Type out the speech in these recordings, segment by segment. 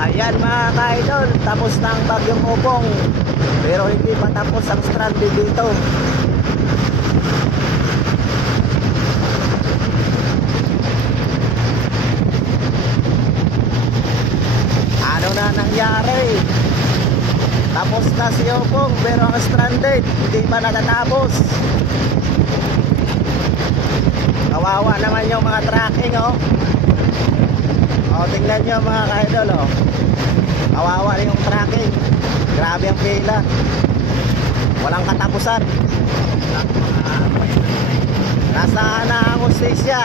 Ayan mga ka-idol, tapos na ang bagyong Upong, pero hindi pa tapos ang stranded dito. Ano na nangyari? Tapos na si Upong pero ang stranded hindi pa natatapos. Kawawa naman yung mga tracking, oh. O, tingnan nyo mga ka-idol, oh. Kawawa yung tracking. Grabe ang pila. Walang katapusan. Nasaan na ang hostesya?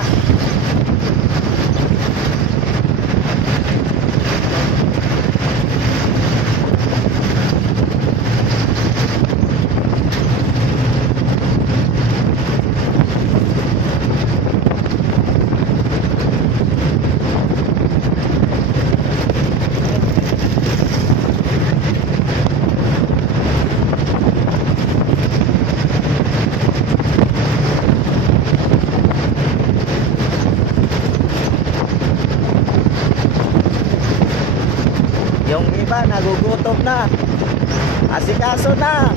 Yung iba nagugutom na, asikaso na.